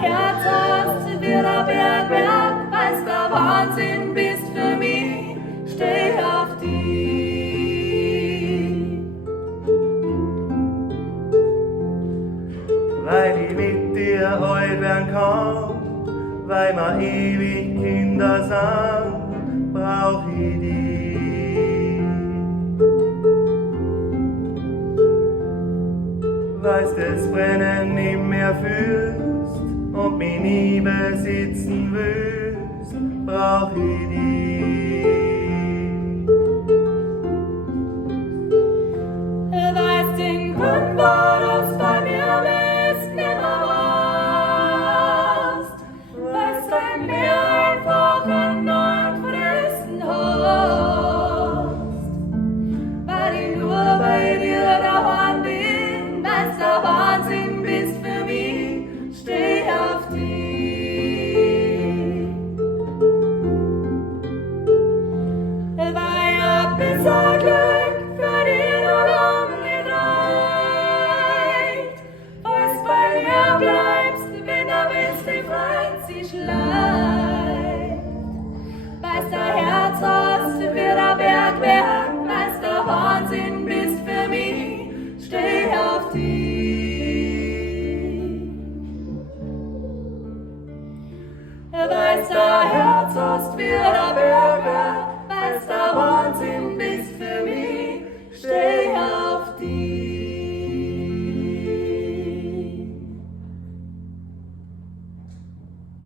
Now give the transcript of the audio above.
Herz hast wia, Bergwerk, weilst der Wahnsinn bist für mich, steh auf dich. Weil ich mit dir alt werden kann, weil wir ewig Kinder sind, brauch ich dich. Weilst das Brennen nicht mehr fühlst und mich nie besitzen willst, brauch ich dich.